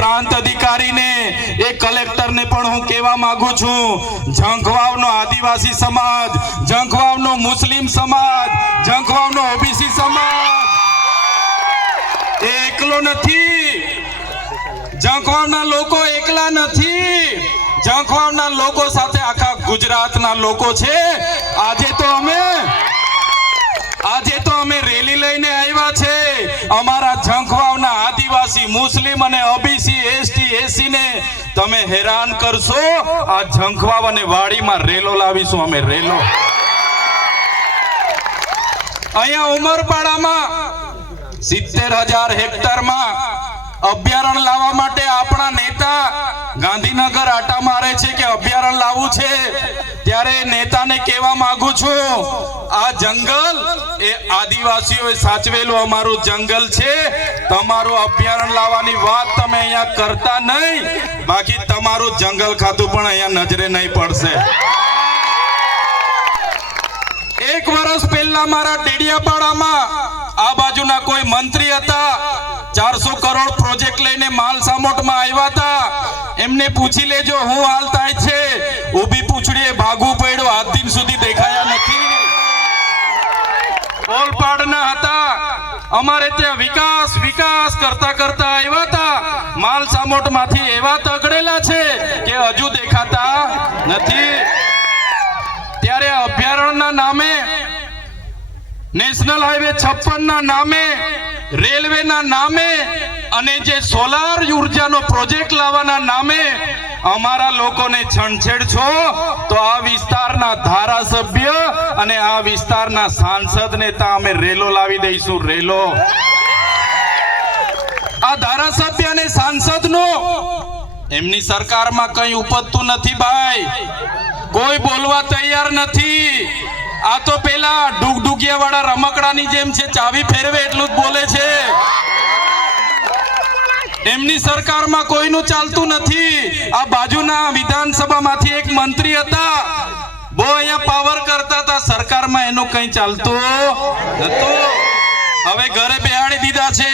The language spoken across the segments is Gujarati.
પ્રાંત અધિકારીને એ કલેક્ટરને પણ હું કહેવા માંગુ છું, ઝંખવાવનો આદિવાસી સમાજ, ઝંખવાવનો મુસ્લિમ સમાજ, ઝંખવાવનો ઓબીસી સમાજ એ એકલો નથી. ઝંખવાવના લોકો એકલા નથી. ઝંખવાવના લોકો સાથે આખા ગુજરાતના લોકો છે. આજે તો અમે રેલી લઈને આવ્યા છે. અમારા ઝંખવાવના આદિવાસી, મુસ્લિમ અને ઓબીસી, એસટી, એસી ને તમે હેરાન કરશો. આ ઝંખવાવ અને વાડીમાં રેલો લાવીશું અમે, રેલો. અહીંયા ઉમરપાડામાં 70,000 હેક્ટરમાં અભયારણ્ય લાવવા માટે આપણા નેતા ગાંધીનગર આટા મારે છે કે અભયારણ્ય લાવવું છે. ત્યારે નેતાને કહેવા માંગુ છું, આ જંગલ એ આદિવાસીઓએ સાચવેલું અમારું જંગલ છે. તમારું અભયારણ્ય લાવવાની વાત તમે અહીંયા કરતા નહીં, બાકી તમારું જંગલ ખાતું પણ અહીંયા નજરે નહીં પડશે. 1 વર્ષ પહેલા મારા ડેડિયાપાડામાં આ બાજુના કોઈ મંત્રી હતા, 400 કરોડ પ્રોજેક્ટ લઈને માલસામોટમાં આવ્યા હતા. એમને પૂછી લેજો હું હાલ થાય છે. ઊભી પૂછડીએ ભાગવું પડ્યું, આજ દિન સુધી દેખાયા નથી. ઓલપાડના હતા, અમારે ત્યાં વિકાસ કરતા આવ્યા હતા. માલસામોટમાંથી એવા તગડેલા છે કે હજુ દેખાતા નથી. ત્યારે અભયારણ્યના નામે, નેશનલ હાઈવે 56 ના નામે, રેલવેના નામે અને જે સોલાર ઉર્જાનો પ્રોજેક્ટ લાવવાના નામે અમારા લોકોને છંછેડ છો, તો આ વિસ્તારના ધારાસભ્ય અને આ વિસ્તારના સાંસદને ત્યાં અમે રેલો લાવી દઈશું, રેલો. આ ધારાસભ્ય અને સાંસદનો એમની સરકારમાં કંઈ ઉપજતું નથી ભાઈ. કોઈ બોલવા તૈયાર નથી. આ તો પેલા ડુગડુગિયા વાળા રમકડાની જેમ છે, ચાવી ફેરવે એટલું જ બોલે છે. એમની સરકારમાં કોઈનું ચાલતું નથી. આ બાજુના વિધાનસભામાંથી એક મંત્રી હતા, બહુ અહીંયા પાવર કરતા હતા, સરકારમાં એનું કંઈ ચાલતું નતું. હવે ઘરે બેહાડી દીધા છે.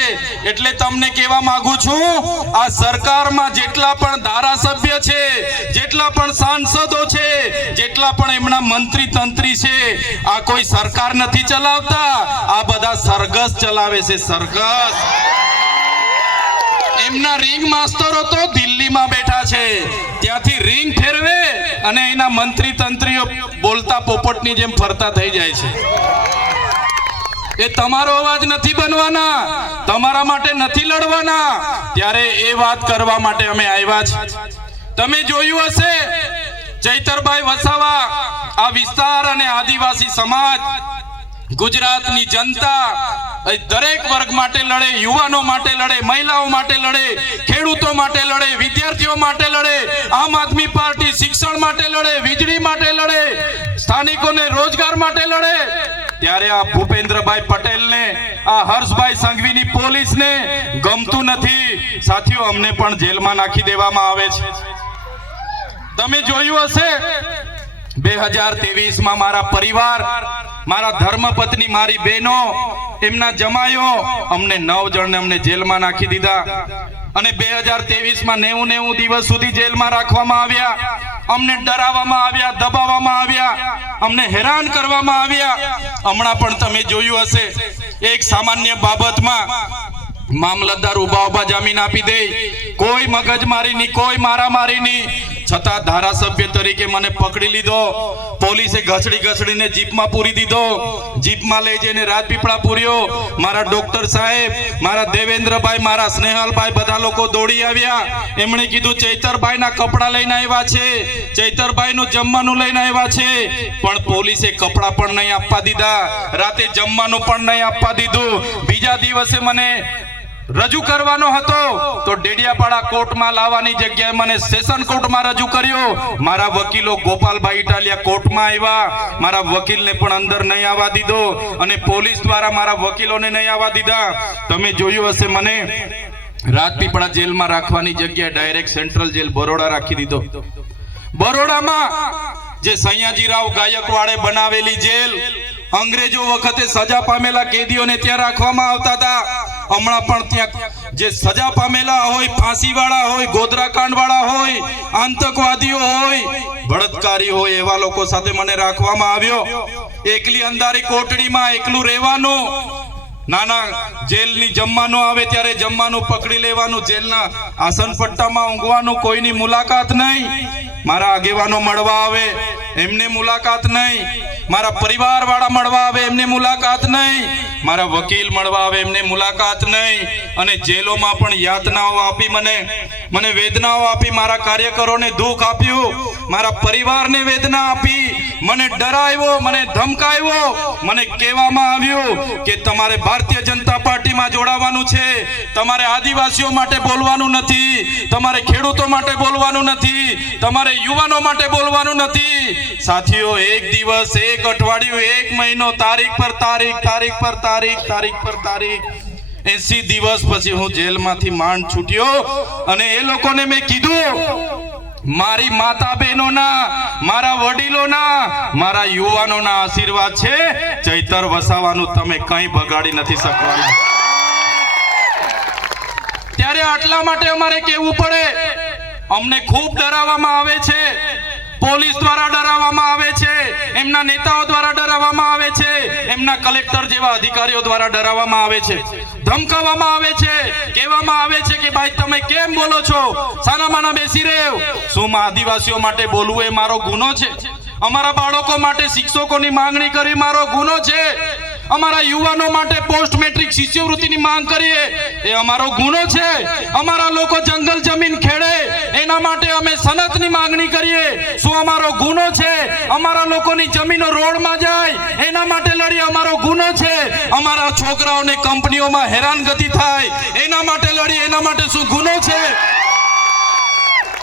એટલે તમને કહેવા માંગુ છું, આ સરકારમાં જેટલા પણ ધારાસભ્ય છે, જેટલા પણ સાંસદો છે, જેટલા પણ એમના મંત્રી તંત્રી છે, આ કોઈ સરકાર નથી ચલાવતા. આ બધા સરઘસ ચલાવે છે, સરઘસ. એમના રિંગ માસ્ટરો તો દિલ્હીમાં બેઠા છે, ત્યાંથી રિંગ ફેરવે અને એના મંત્રી તંત્રીઓ બોલતા પોપટની જેમ ફરતા થઈ જાય છે. એ તમારો અવાજ નથી બનવાના, તમારા માટે નથી લડવાના. ત્યારે એ વાત કરવા માટે અમે આવ્યા છે. તમે જોયું હશે, ચૈતરભાઈ વસાવા આ વિસ્તાર અને આદિવાસી સમાજ, ગુજરાતની જનતા દરેક વર્ગ માટે લડે, યુવાનો માટે લડે, મહિલાઓ માટે લડે, ખેડૂતો માટે લડે, વિદ્યાર્થીઓ માટે લડે, આમ આદમી પાર્ટી શિક્ષણ માટે લડે, વીજળી માટે લડે, સ્થાનિકોને રોજગાર માટે લડે. ત્યારે આ ભૂપેન્દ્રભાઈ પટેલને, આ હર્ષભાઈ સંઘવીની પોલીસને ગમતું નથી. સાથીઓ, અમને પણ જેલમાં નાખી દેવામાં આવે છે. તમે જોયું હશે 2023માં મારા પરિવાર, મારા ધર્મપત્ની, મારી બહેનો, એમના જમાઈઓ, અમને 9 જણને અમને જેલમાં નાખી દીધા. અને 2023માં 90 દિવસ સુધી જેલમાં રાખવામાં આવ્યા. અમને ડરાવવામાં આવ્યા, દબાવવામાં આવ્યા, અમને હેરાન કરવામાં આવ્યા. હમણાં પણ તમે જોયું હશે, એક સામાન્ય બાબતમાં મામલતદાર ઉભા જામીન આપી દે, કોઈ મગજમારીની, કોઈ મારામારીની. છતાં ધારાસભ્ય તરીકે મને પકડી લીધો. પોલીસે ઘસડીને જીપમાં પૂરી દીધો. જીપમાં લઈ જઈને રાજપીપળા પૂર્યો. મારા ડોક્ટર સાહેબ, મારા દેવેન્દ્રભાઈ, મારા સ્નેહલભાઈ, બધા લોકો દોડી આવ્યા. એમણે કીધું ચૈતરભાઈના કપડા લઈને આવ્યા છે, ચૈતરભાઈનું જમવાનું લઈને આવ્યા છે. પણ પોલીસે કપડા પણ નહીં આપવા દીધા, રાતે જમવાનું પણ નહીં આપવા દીધું. બીજા દિવસે મને રજૂ કરવાનો હતો તો ડેડિયાપાડા કોર્ટમાં લાવવાની જગ્યાએ મને સેશન કોર્ટમાં રજૂ કર્યો. મારા વકીલો ગોપાલભાઈ ઇટાલિયા કોર્ટમાં આવ્યા, મારા વકીલને પણ અંદર નહીં આવવા દીધો અને પોલીસ દ્વારા મારા વકીલોને નહીં આવવા દીધા. તમે જોયું હશે, મને રાજપીપળા જેલમાં રાખવાની જગ્યાએ ડાયરેક્ટ સેન્ટ્રલ જેલ બરોડા રાખી દીધો. બરોડામાં જે સયાજીરાવ ગાયકવાડે બનાવેલી જેલ, અંગ્રેજો વખતે સજા પામેલા કેદીઓને ત્યાં રાખવામાં આવતા હતા. હમણાં પણ ત્યાં જે સજા પામેલા હોય, ફાંસીવાળા હોય, ગોધરાકાંડવાળા હોય, આતંકવાદીઓ હોય, બળાત્કારી હોય, એવા લોકો સાથે મને રાખવામાં આવ્યો. એકલી અંધારી કોટડીમાં એકલું રહેવાનું. નાના જેલની જમવાનું આવે ત્યારે જમવાનું પકડી લેવાનું, જેલના આસન પટ્ટામાં ઊંઘવાનું, કોઈની મુલાકાત નહીં. મારા આગેવાનો મળવા આવે એમને મુલાકાત નહીં, મારા પરિવાર વાળા મળવા આવે એમને મુલાકાત નહીં, મારા વકીલ મળવા આવે એમને મુલાકાત નહીં. અને જેલોમાં પણ યાતનાઓ આપી, મને વેદનાઓ આપી, મારા કાર્યકરોને દુઃખ આપ્યું, મારા પરિવારને વેદના આપી, મને ડરાવ્યો, મને ધમકાવ્યો. મને કહેવામાં આવ્યું કે તમારે ભારતીય જનતા પાર્ટીમાં જોડાવાનું છે, તમારે આદિવાસીઓ માટે બોલવાનું નથી, તમારે ખેડૂતો માટે બોલવાનું નથી, તમારે યુવાનો માટે બોલવાનું નથી. સાથીઓ, એક દિવસ, એક અઠવાડિયું, એક મહિનો, તારીખ પર તારીખ, તારીખ પર તારીખ, તારીખ પર તારીખ, 80 દિવસ પછી હું જેલમાંથી માંડ છૂટ્યો. અને એ લોકોને મેં કીધું, મારી માતા બહેનોના, મારા વડીલોના, મારા યુવાનોના આશીર્વાદ છે, ચૈતર વસાવાનું તમે કંઈ બગાડી નથી શકવાના. ત્યારે આટલા માટે અમારે કહેવું પડે. અમને ખૂબ ડરાવવામાં આવે છે, પોલીસ દ્વારા ડરાવવામાં આવે છે, એમના નેતાઓ દ્વારા ડરાવવામાં આવે છે, એમના કલેક્ટર જેવા અધિકારીઓ દ્વારા ડરાવવામાં આવે છે, ધમકાવવામાં આવે છે, કહેવામાં આવે છે કે ભાઈ તમે કેમ બોલો છો, સાનામાના બેસી રહ્યો. શું આદિવાસીઓ માટે બોલવું એ મારો ગુનો છે? અમારા બાળકો માટે શિક્ષકોની માંગણી કરી મારો ગુનો છે? અમારા યુવાનો માટે પોસ્ટ મેટ્રિક શિષ્યવૃત્તિની માંગ કરીએ એ અમારો ગુનો છે? અમારા લોકો જંગલ જમીન ખેડે એના માટે અમે સનતની માંગણી કરીએ, શું અમારો ગુનો છે? અમારા લોકોની જમીનો રોડમાં જાય એના માટે લડીએ, અમારો ગુનો છે? અમારા છોકરાઓને કંપનીઓમાં હેરાનગતિ થાય એના માટે લડીએ, એના માટે શું ગુનો છે?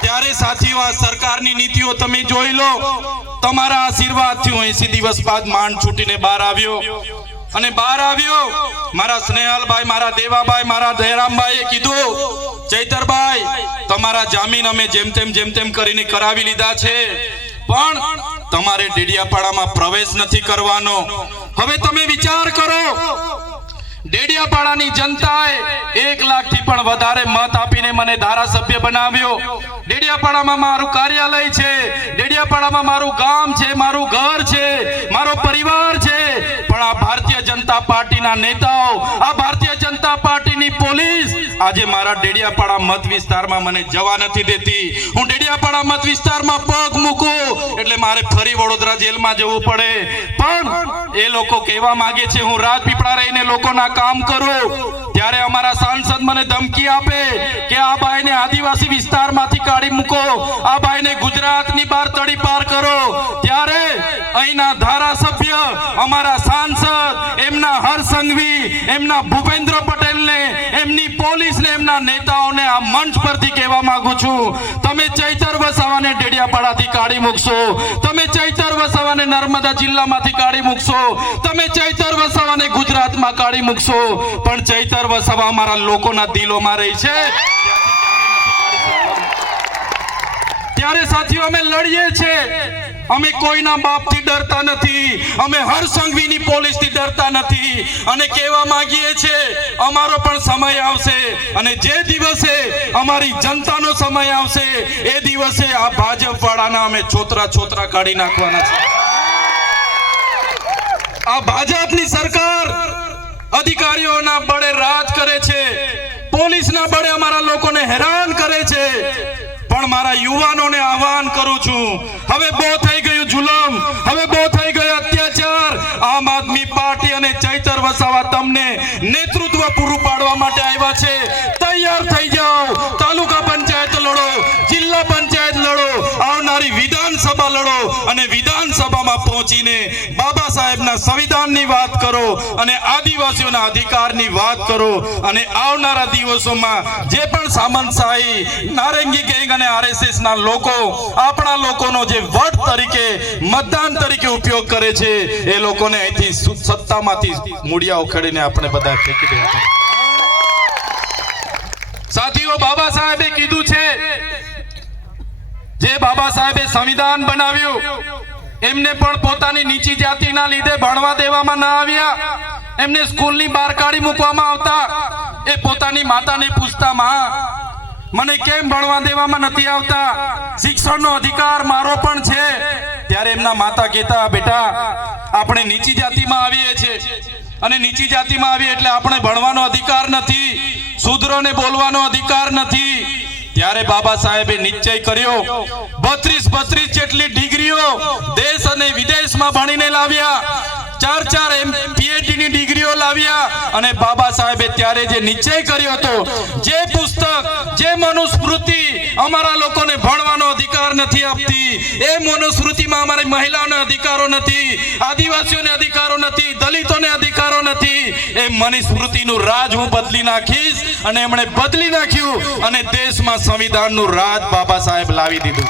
ત્યારે સાથીઓ, આ સરકારની નીતિઓ તમે જોઈ લો. તમારા આશીર્વાદથી હું 80 દિવસ બાદ માંડ છૂટીને બહાર આવ્યો. અને બહાર આવ્યો, મારા સ્નેહલભાઈ, મારા દેવાભાઈ, મારા દયારામભાઈએ કીધું, ચૈતરભાઈ તમારા જામીન અમે જેમ તેમ કરીને કરાવી લીધા છે, પણ તમારે ડેડિયાપાડામાં પ્રવેશ નથી કરવાનો. હવે તમે વિચાર કરો, ડેડિયાપાડાની જનતાએ 1 લાખથી પણ વધારે મત આપીને મને ધારાસભ્ય બનાવ્યો. ડેડિયાપાડામાં મારું કાર્યાલય છે, ડેડિયાપાડામાં મારું ગામ છે, મારું ઘર છે, મારો પરિવાર છે. પણ આ ભારતીય જનતા પાર્ટીના નેતાઓ, આ ભારતીય જનતા પાર્ટીની પોલીસ આજે મારા ડેડિયાપાડા મત વિસ્તારમાં મને જવા નથી દેતી. હું ડેડિયાપાડા મત વિસ્તારમાં પગ મૂકું એટલે મારે ફરી વડોદરા જેલમાં જવું પડે. પણ એ લોકો કહેવા માંગે છે હું રાજપીપળા રહીને લોકોના કામ કરું. ત્યારે અમારા સાંસદ મને ધમકી આપે કે આ ભાઈને આદિવાસી વિસ્તારમાંથી કાઢી મૂકો, આ ભાઈને ગુજરાતની બહાર તડી પાર કરો. ત્યારે અહીંના ધારાસભ્ય, અમારા સાંસદ, એમના હરસંઘવી, એમના ભૂપેન્દ્ર પટેલને, એમની પોલીસને, એમના નેતાઓને આ મંચ પરથી કહેવા માંગુ છું, તમે ચૈતર વસાવાને ડેડિયાપાડાથી કાઢી મૂકશો, તમે ચૈતર વસાવાને નર્મદા જિલ્લામાંથી કાઢી મૂકશો, તમે ચૈતર વસાવાને ગુજરાતમાં કાઢી મૂકશો, પણ ચૈતર વસાવા અમારા લોકોના દિલોમાં રહી છે. ત્યારે સાથીઓ, અમે લડીએ છીએ. અમે કોઈના બાપથી ડરતા નથી, અમે હરસંઘવીની પોલીસથી ડરતા નથી. અને કહેવા માંગીએ છીએ, અમારો પણ સમય આવશે, અને જે દિવસે અમારી જનતાનો સમય આવશે એ દિવસે આ ભાજપ વાળાના અમે છોતરા કાઢી નાખવાના છે. આ ભાજપની સરકાર અધિકારીઓના બળે રાજ કરે છે, પોલીસના બળે અમારા લોકોને હેરાન કરે છે. પણ મારા યુવાનોને આહવાન કરું છું, હવે બહુ થઈ ગયું જુલમ, હવે બહુ થઈ ગયો અત્યાચાર. આમ આદમી પાર્ટી અને ચૈતર વસાવા તમને નેતૃત્વ પૂરું પાડવા માટે આવ્યા છે. તૈયાર થઈ જાઓ. તાલુકા પંચાયત લડો, જિલ્લા પંચાયત લડો, આવનારી વિધાનસભા લડો, અને વિધાનસભામાં પહોંચીને બાબા સાહેબના સંવિધાનની વાત કરો અને આદિવાસીઓના અધિકારની વાત કરો. અને આવનારા દિવસોમાં જે પણ સામંતશાહી, નારંગી ગેંગ અને RSS ના લોકો આપણા લોકોનો જે વોટ તરીકે, મતદાન તરીકે ઉપયોગ કરે છે, એ લોકોને અહીંથી સત્તામાંથી મૂળિયા ઉખેડીને આપણે બધા ફેંકી દેવા. સાથીઓ, બાબા સાહેબે કીધું છે, જે બાબા સાહેબે સંવિધાન બનાવ્યું એમને પણ પોતાની નીચી જાતિના લીધે ભણવા દેવામાં ન આવ્યા, એમને સ્કૂલની બહાર કાઢી મૂકવામાં આવતા. એ પોતાની માતાને પૂછતા, માં મને કેમ ભણવા દેવામાં નથી આવતા, શિક્ષણનો અધિકાર મારો પણ છે. ત્યારે એમના માતા કહેતા, બેટા આપણે નીચી જાતિમાં આવીએ છીએ અને નીચી જાતિમાં આવીએ એટલે આપણે ભણવાનો અધિકાર નથી, શૂદ્રોને બોલવાનો અધિકાર નથી. ત્યારે બાબા સાહેબે નિશ્ચય કર્યો, 32 જેટલી ડિગ્રીઓ દેશ અને વિદેશમાં ભણીને લાવ્યા, 4 PhD ની ડિગ્રીઓ લાવ્યા. અને બાબા સાહેબે ત્યારે જે નિશ્ચય કર્યો હતો, જે પુસ્તક, જે મનુસ્મૃતિ અમારા લોકોને ભણવાનો અધિકાર નથી આપતી, એ મનુસ્મૃતિમાં અમારી મહિલાઓને અધિકારો નથી, આદિવાસીઓને અધિકારો નથી, દલિતોને અધિકારો નથી, એ મનુસ્મૃતિનું રાજ હું બદલી નાખીશ. અને એમણે બદલી નાખ્યું અને દેશમાં સંવિધાનનું રાજ બાબા સાહેબ લાવી દીધું.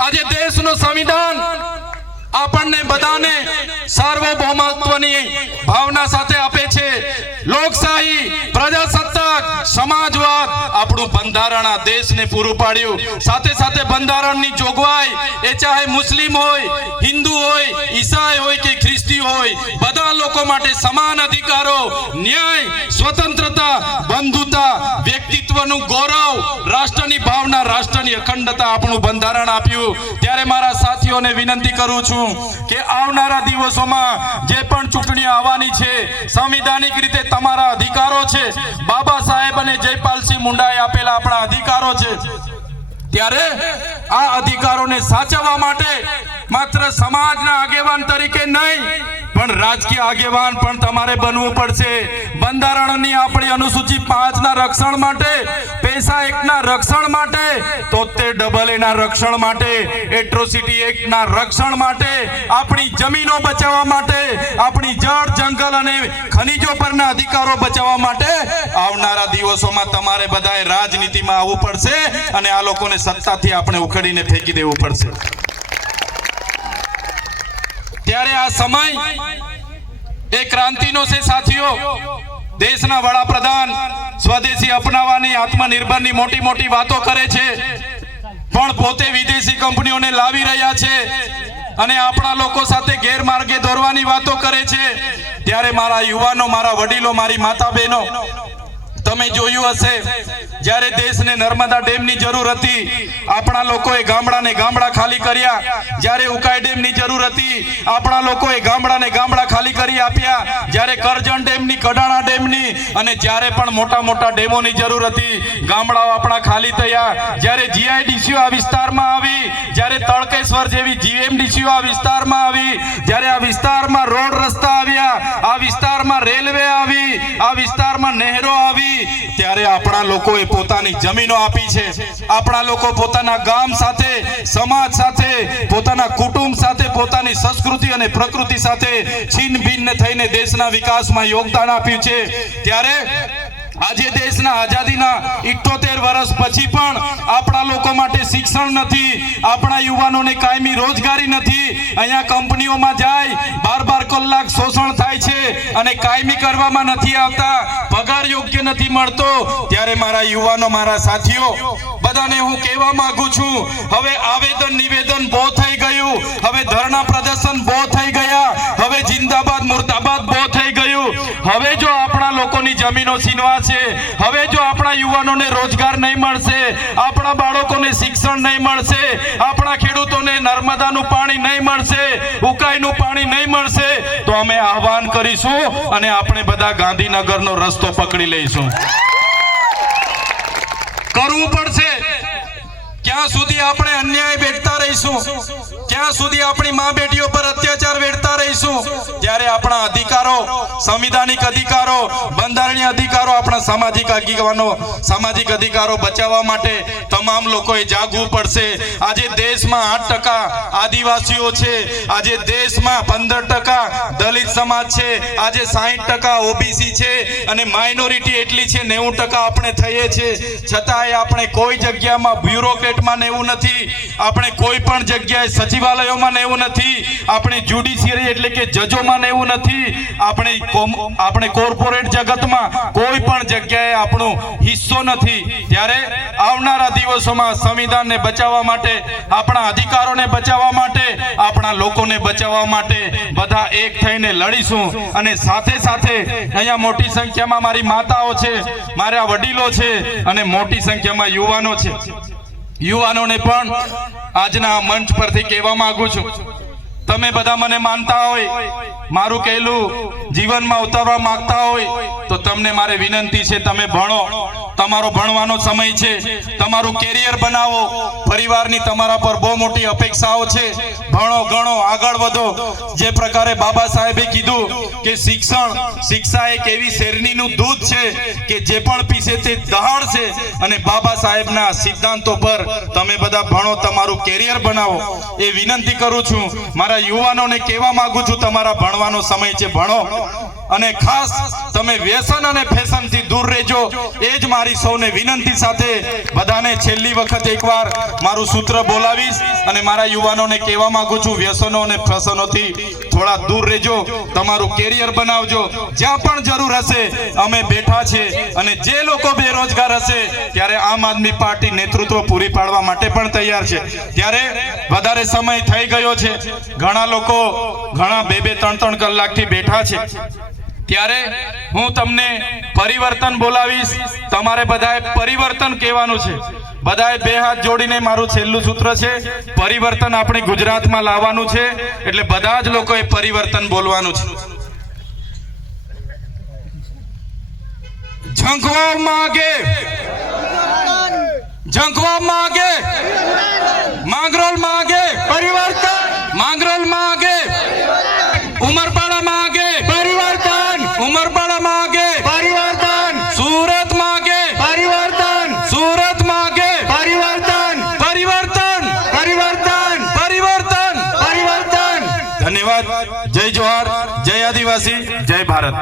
આજે દેશનું સંવિધાન આપણને બધાને સાર્વભૌમત્વની ભાવના સાથે આપે છે. લોકશાહી, પ્રજાસત્તાક, સમાજવાદ આપણું બંધારણ આ દેશને પૂરું પાડ્યું. સાથે સાથે બંધારણની જોગવાઈ, એ ચાહે મુસ્લિમ હોય, હિન્દુ હોય, ઈસાઈ હોય કે ખ્રિસ્તી હોય, બધા લોકો માટે સમાન અધિકારો, ન્યાય, સ્વતંત્રતા, બંધુતા, વ્યક્તિત્વનું ગૌરવ, રાષ્ટ્રની ભાવના, રાષ્ટ્રની અખંડતા આપણું બંધારણ આપ્યું. ત્યારે મારા સાથીઓને વિનંતી કરું છું કે આવનારા દિવસોમાં જે પણ ચૂંટણીઓ આવવાની છે, સંવિધાનિક રીતે તમારા અધિકારો છે, બાબા સાહેબ અને જયપાલસિંહ મુંડાએ આપેલા આપણા અધિકારો છે. ત્યારે આ અધિકારોને સાચવવા માટે માત્ર સમાજના આગેવાન તરીકે નહીં પણ રાજકીય આગેવાન પણ તમારે બનવું પડશે. બંધારણની આપણી અનુસૂચિ 5 ના રક્ષણ માટે, પૈસા એક્ટના રક્ષણ માટે, 73AA ના રક્ષણ માટે, એટ્રોસિટી એક્ટના રક્ષણ માટે, આપણી જમીનો બચાવવા માટે, આપણી જળ, જંગલ અને ખનીજો પરના અધિકારો બચાવવા માટે આવનારા દિવસોમાં તમારે બધાએ રાજનીતિમાં આવવું પડશે અને આ લોકોને સત્તાથી આપણે ઉખેડીને ફેંકી દેવું પડશે. ત્યારે આ સમય એ ક્રાંતિનો છે સાથીઓ. દેશના વડાપ્રધાન સ્વદેશી અપનાવવાની, આત્મનિર્ભરની મોટી મોટી વાતો કરે છે, પણ પોતે વિદેશી કંપનીઓને લાવી રહ્યા છે અને આપણા લોકો સાથે ગેરમાર્ગે દોરવાની વાતો કરે છે. ત્યારે મારા યુવાનો, મારા વડીલો, મારી માતા બહેનો, તમે જોયું હશે જ્યારે દેશને નર્મદા ડેમની જરૂર હતી, આપણા લોકોએ ગામડાને ગામડા ખાલી કર્યા. જ્યારે ઉકાઈ ડેમની જરૂર હતી, આપણા લોકોએ ગામડાને ગામડા ખાલી કરી આપ્યા. જ્યારે કરજણ ડેમની, કડાણા ડેમની અને જ્યારે પણ મોટા મોટા ડેમોની જરૂર હતી, ગામડાઓ આપણા ખાલી થયા. જ્યારે GIDCO આ વિસ્તારમાં આવી, જ્યારે તળકેશ્વર જેવી GMDCO આ વિસ્તારમાં આવી, જ્યારે આ વિસ્તારમાં રોડ રસ્તા આવ્યા, આ વિસ્તારમાં રેલવે આવી, આ વિસ્તારમાં નહેરો આવી, ત્યારે આપણા લોકોએ પોતાની જમીનો આપી છે. આપણા લોકો પોતાના ગામ સાથે, સમાજ સાથે, પોતાના કુટુંબ સાથે, પોતાની સંસ્કૃતિ અને પ્રકૃતિ સાથે છિન્ન ભિન્ન થઈને દેશના વિકાસમાં યોગદાન આપ્યું છે. ત્યારે આજે દેશના આઝાદીના 78 વર્ષ પછી પણ આપણા લોકો માટે શિક્ષણ નથી, આપણા યુવાનોને કાયમી રોજગારી નથી. અહીંયા કંપનીઓમાં જાય, 12 કલાક શોષણ થાય છે અને કાયમી કરવામાં નથી આવતા, પગાર યોગ્ય નથી મળતો. ત્યારે મારા યુવાનો, મારા સાથીઓ, બધાને હું કહેવા માંગુ છું, હવે આવેદન નિવેદન બહુ થઈ ગયું, હવે ધરણા પ્રદર્શન બહુ થઈ ગયા, હવે જિંદાબાદ મુર્દાબાદ બહુ થઈ ગયું. હવે જો આપણા લોકોની જમીનો છીનવાશે, હવે જો આપણા યુવાનોને રોજગાર નહીં મળશે, આપણા બાળકોને શિક્ષણ નહીં મળશે, આપણા ખેડૂતોને નર્મદાનું પાણી નહીં મળશે, ઉકાઈનું પાણી નહીં મળશે, તો અમે આહવાન કરીશું અને આપણે બધા ગાંધીનગરનો રસ્તો પકડી લઈશું. કરવું પડશે. ક્યાં સુધી આપણે અન્યાય વેઠતા રહીશું, ક્યાં સુધી આપણી મા બેટીઓ પર અત્યાચાર વેઠતા રહીશું? ત્યારે આપણા અધિકારો, સંવિધાનિક અધિકારો, બંધારણીય અધિકારો, આપણા સામાજિક અધિકારો બચાવવા માટે તમામ લોકોએ જાગવું પડશે. આજે દેશમાં 8% આદિવાસીઓ છે, આજે દેશમાં 15% દલિત સમાજ છે, આજે 60% OBC છે અને માઇનોરિટી એટલી છે 90% આપણે થઈએ છીએ. છતાંય આપણે કોઈ જગ્યામાં બ્યુરોક્રેટ કોર્ટમાં ને એવું નથી, આપણે કોઈ પણ જગ્યાએ સચિવાલયોમાં ને એવું નથી, આપણે જ્યુડિશિયરી એટલે કે જજોમાં ને એવું નથી, આપણે કોર્પોરેટ જગતમાં કોઈ પણ જગ્યાએ આપણો હિસ્સો નથી. ત્યારે આવનારા દિવસોમાં સંવિધાનને બચાવવા માટે, આપણા અધિકારોને બચાવવા માટે, આપણા લોકોને બચાવવા માટે બધા એક થઈને લડીશું. અને સાથે સાથે અહીંયા મોટી સંખ્યામાં મારી માતાઓ છે, મારા વડીલો છે અને મોટી સંખ્યામાં યુવાનો છે. યુવાનોને પણ આજના મંચ પરથી કહેવા માંગુ છું, તમે બધા મને માનતા હોય, મારું કહેલું જીવનમાં ઉતારવા માંગતા હોય તો તમને મારે વિનંતી છે, તમે ભણો. તમારો ભણવાનો સમય છે, તમારું કેરિયર બનાવો. પરિવારની તમારા પર બહુ મોટી અપેક્ષાઓ છે. ભણો, ગણો, આગળ વધો. જે પ્રકારે બાબા સાહેબે કીધું કે શિક્ષા એક એવી શેરણીનું દૂધ છે કે જે પણ પીશે તે દહાડશે. અને બાબા સાહેબના સિદ્ધાંતો પર તમે બધા ભણો, તમારું કેરિયર બનાવો એ વિનંતી કરું છું. મારા યુવાનોને કહેવા માંગુ છું, તમારા ભણવાનો સમય છે, ભણો. અને ખાસ તમે વ્યસન અને ફેશનથી દૂર રહેજો, એ જ મારી સૌને વિનંતી સાથે બધાને છેલ્લી વખત એકવાર મારું સૂત્ર બોલાવીશ અને મારા યુવાનોને કહેવા માંગુ છું, વ્યસનો અને ફેશનોથી થોડા દૂર રહેજો, તમારું કેરિયર બનાવજો. જ્યાં પણ જરૂર હશે અમે બેઠા છે. અને જે લોકો બેરોજગાર હશે ત્યારે આમ આદમી પાર્ટી નેતૃત્વ પૂરી પાડવા માટે પણ તૈયાર છે. ત્યારે વધારે સમય થઈ ગયો છે, ઘણા લોકો ઘણા 2-3 કલાકથી બેઠા છે. ત્યારે હું તમને પરિવર્તન બોલાવીશ. તમારે બધાએ પરિવર્તન કહેવાનું છે. બધાએ બે હાથ જોડીને, મારું છેલ્લું સૂત્ર છે, પરિવર્તન આપણે ગુજરાતમાં લાવવાનું છે. એટલે બધા જ લોકોએ પરિવર્તન બોલવાનું છે. ઝંખવા માંગે, ઝંખવા માંગે, માંગરોળ માંગે પરિવર્તન, માંગરોળ માંગે ઉમરપાડા માંગે પરિવર્તન, ઉમરપાડા માંગે પરિવર્તન, સુરત માંગે પરિવર્તન, સુરત માંગે પરિવર્તન, પરિવર્તન, પરિવર્તન, પરિવર્તન, પરિવર્તન. ધન્યવાદ. જય જોહાર, જય આદિવાસી, જય ભારત.